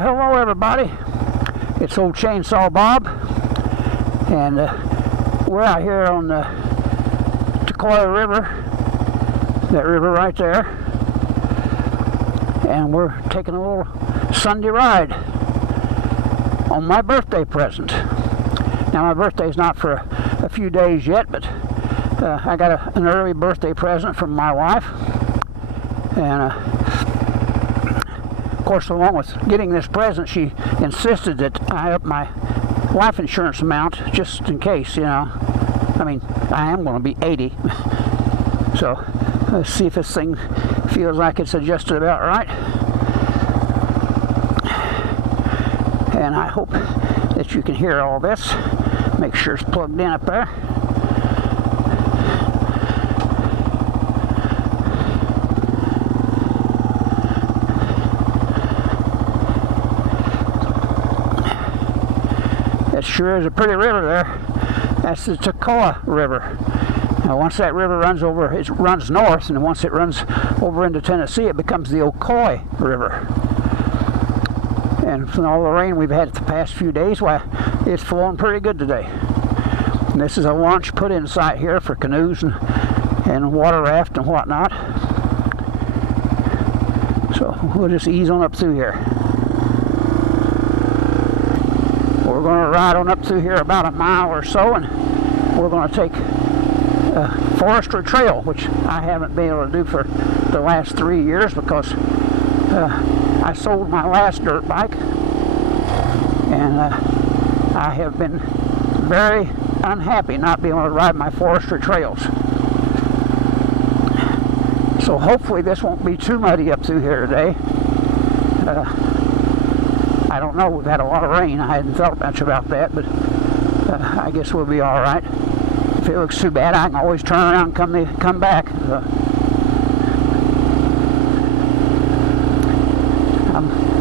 Well, hello everybody. It's Old Chainsawbob, and we're out here on the Toccoa River, that river right there, and we're taking a little Sunday ride on my birthday present. Now, my birthday's not for a few days yet, but I got an early birthday present from my wife, and of course, along with getting this present, she insisted that I up my life insurance amount just in case, you know. I mean, I am going to be 80, so let's see if this thing feels like it's adjusted about right. And I hope that you can hear all this. Make sure it's plugged in up there. It sure is a pretty river there. That's the Toccoa River. Now, once that river runs over, it runs north, and once it runs over into Tennessee, it becomes the Old River. And from all the rain we've had the past few days, why, it's flowing pretty good today. And this is a launch put-in site here for canoes and water raft and whatnot. So we'll just ease on up through here. We're going to ride on up through here about a mile or so, and we're going to take a forestry trail, which I haven't been able to do for the last 3 years because I sold my last dirt bike, and I have been very unhappy not being able to ride my forestry trails. So hopefully this won't be too muddy up through here today. I don't know, we've had a lot of rain. I hadn't thought much about that, but I guess we'll be all right. If it looks too bad, I can always turn around and come back.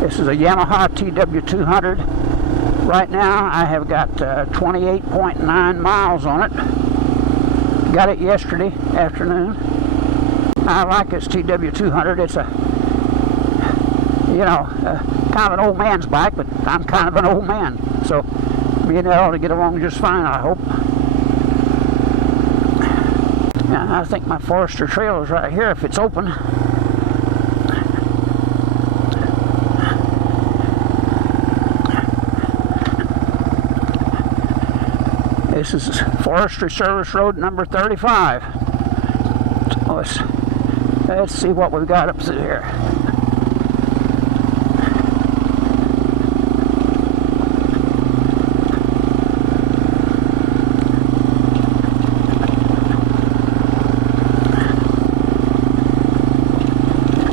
This is a Yamaha TW200. Right now, I have got 28.9 miles on it. Got it yesterday afternoon. I like this TW200. It's a, you know, kind of an old man's bike, but I'm kind of an old man, so me and that ought to get along just fine, I hope. Now, I think my forester trail is right here if it's open. This is Forestry Service Road number 35. So let's see what we've got up through here.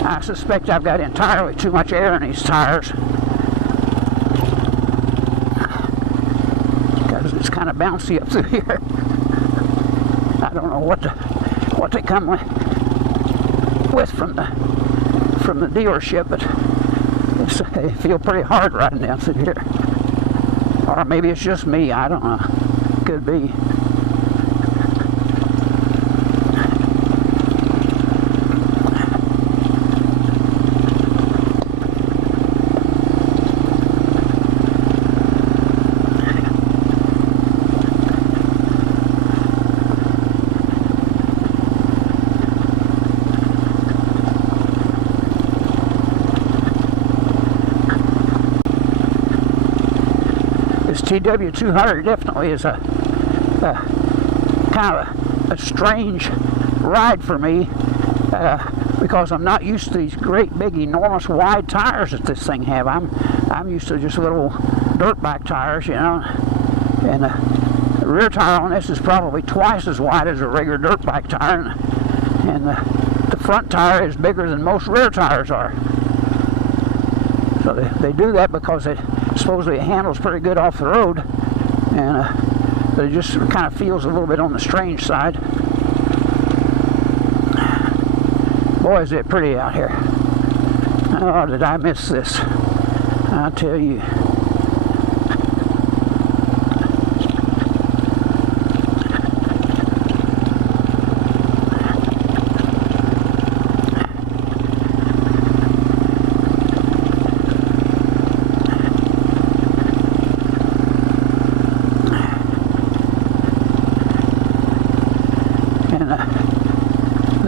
I suspect I've got entirely too much air in these tires because it's kind of bouncy up through here. I don't know what they come with from the dealership, but they feel pretty hard riding down through here. Or maybe it's just me, I don't know. Could be. This TW200 definitely is a kind of a strange ride for me because I'm not used to these great big enormous wide tires that this thing have. I'm used to just little dirt bike tires, you know, and the rear tire on this is probably twice as wide as a regular dirt bike tire, and the front tire is bigger than most rear tires are. So they do that because supposedly it handles pretty good off the road, and but it just kind of feels a little bit on the strange side. Boy, is it pretty out here. Oh, did I miss this? I'll tell you.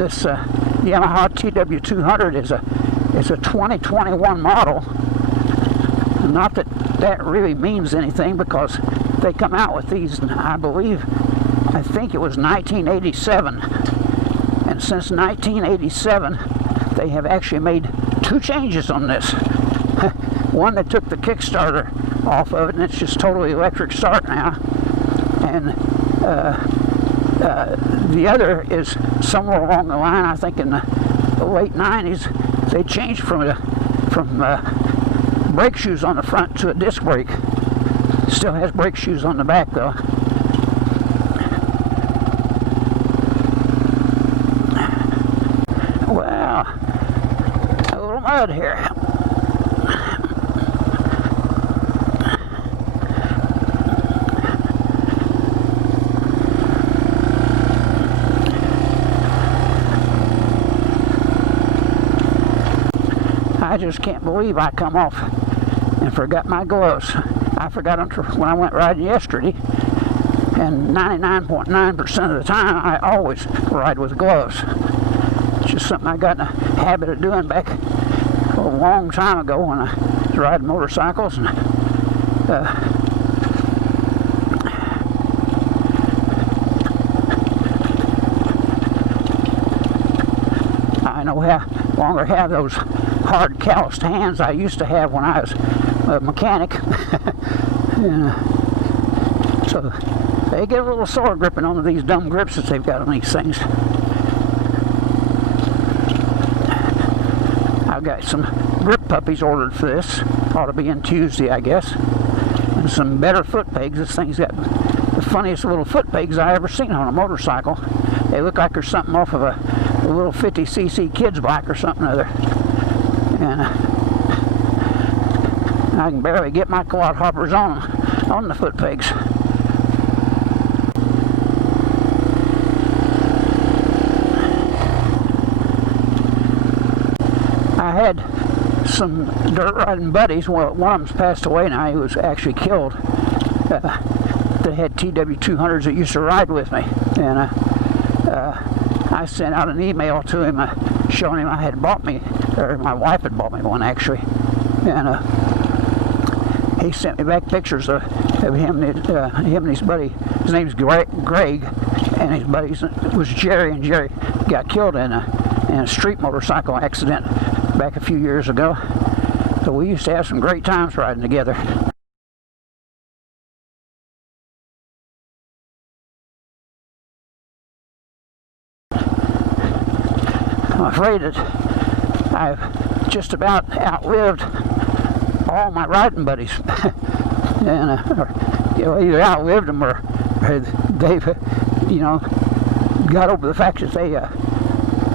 this Yamaha TW200 is a 2021 model. Not that that really means anything, because they come out with these, I think it was 1987. And since 1987, they have actually made 2 changes on this. One, they took the Kickstarter off of it, and it's just totally electric start now. And the other is somewhere along the line, I think in the late 90s, they changed from brake shoes on the front to a disc brake. Still has brake shoes on the back though. Well, a little mud here. I just can't believe I come off and forgot my gloves. I forgot them when I went riding yesterday, and 99.9% of the time I always ride with gloves. It's just something I got in a habit of doing back a long time ago when I was riding motorcycles. And I no longer have those hard calloused hands I used to have when I was a mechanic. So they get a little sore gripping onto these dumb grips that they've got on these things. I've got some grip puppies ordered for this. Ought to be in Tuesday, I guess. And some better foot pegs. This thing's got the funniest little foot pegs I ever seen on a motorcycle. They look like there's something off of a little 50cc kids bike or something or other. And I can barely get my quad hoppers on the foot pegs. I had some dirt riding buddies. Well, one of them's passed away now. He was actually killed. That had TW200s that used to ride with me, and I sent out an email to him showing him I had bought me, or my wife had bought me one actually, and he sent me back pictures of him and his buddy. His name's Greg, and his buddy was Jerry, and Jerry got killed in a street motorcycle accident back a few years ago. So we used to have some great times riding together. I'm afraid that I've just about outlived all my riding buddies, and either outlived them or they've, got over the fact that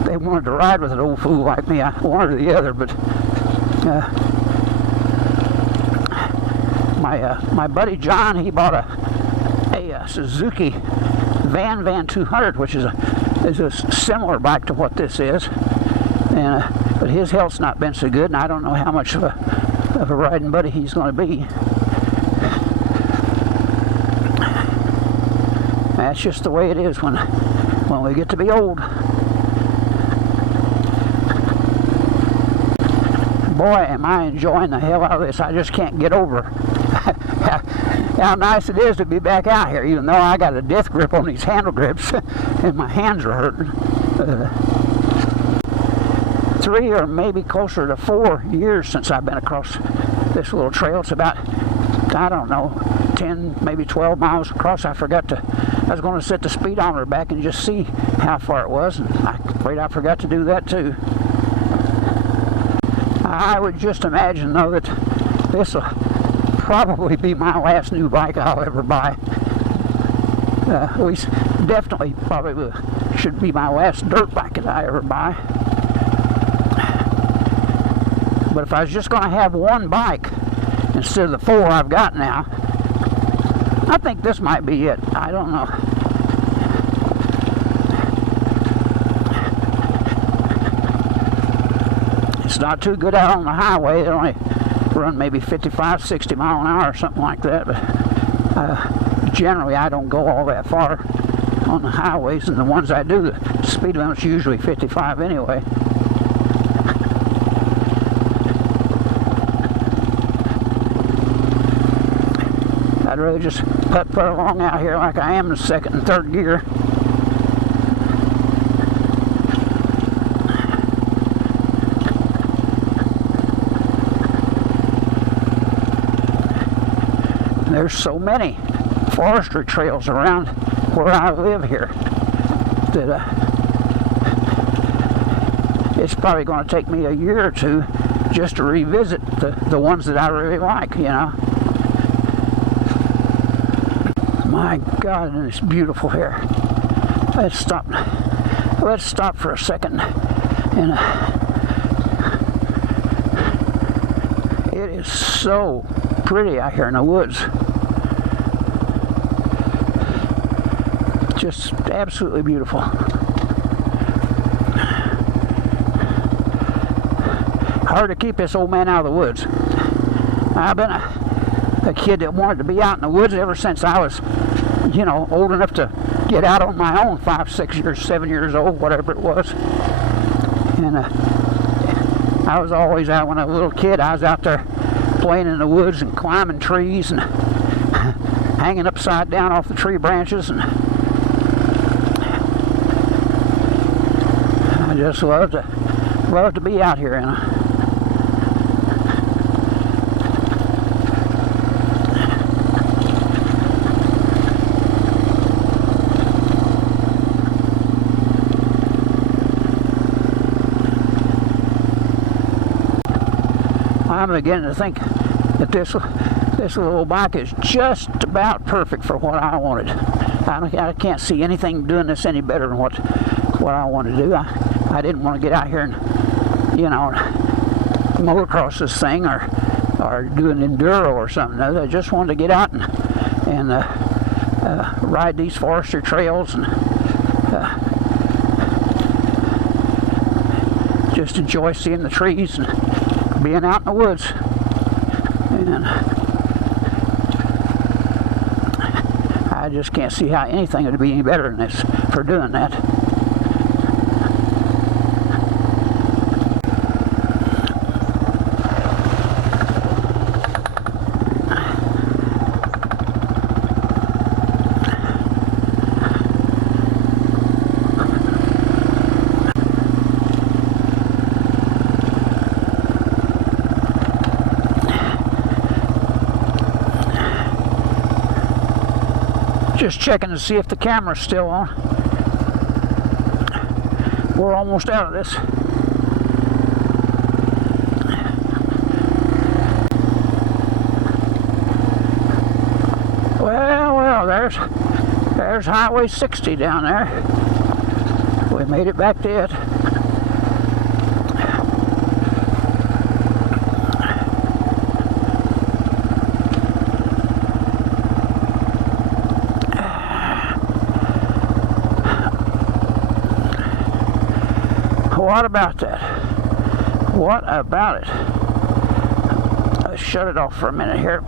they wanted to ride with an old fool like me. One or the other, but my buddy John, he bought a Suzuki Van 200, which is a similar bike to what this is, and but his health's not been so good, and I don't know how much of a riding buddy he's going to be. That's just the way it is when we get to be old. Boy, am I enjoying the hell out of this. I just can't get over how nice it is to be back out here, even though I got a death grip on these handle grips and my hands are hurting. 3 or maybe closer to 4 years since I've been across this little trail. It's about, I don't know, 10, maybe 12 miles across. I was going to set the speedometer back and just see how far it was, and I'm afraid I forgot to do that too. I would just imagine, though, that this will probably be my last new bike I'll ever buy. At least, definitely, probably should be my last dirt bike that I ever buy. But if I was just going to have one bike instead of the 4 I've got now, I think this might be it. I don't know. It's not too good out on the highway. They only run maybe 55, 60 mile an hour or something like that. But generally, I don't go all that far on the highways, and the ones I do, the speed limit's usually 55 anyway. I'd rather just putt along out here like I am in second and third gear. There's so many forestry trails around where I live here that it's probably going to take me a year or two just to revisit the ones that I really like, you know. My God, and it's beautiful here. Let's stop for a second. And it is so pretty out here in the woods. Just absolutely beautiful. Hard to keep this old man out of the woods. I've been a kid that wanted to be out in the woods ever since I was, you know, old enough to get out on my own, 5, 6 years, 7 years old, whatever it was. And I was always out when I was a little kid. I was out there playing in the woods and climbing trees and hanging upside down off the tree branches, and I just love to be out here, you know. I'm beginning to think that this little bike is just about perfect for what I wanted. I can't see anything doing this any better than what I want to do. I didn't want to get out here and, you know, motocross this thing or do an enduro or something. I just wanted to get out and ride these forestry trails and just enjoy seeing the trees and being out in the woods. And I just can't see how anything would be any better than this for doing that. Just checking to see if the camera's still on. We're almost out of this. Well, there's Highway 60 down there. We made it back to it. What about that? What about it? Let's shut it off for a minute here.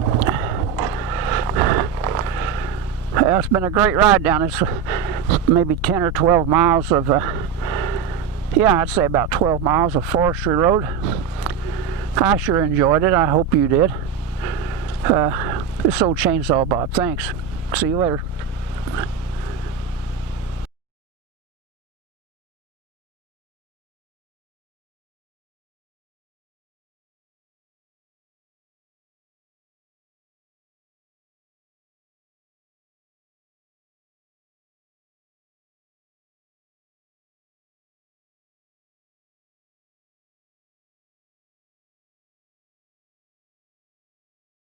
Well, it's been a great ride down this, maybe 10 or 12 miles of, yeah, I'd say about 12 miles of forestry road. I sure enjoyed it. I hope you did. This Old Chainsawbob. Thanks. See you later.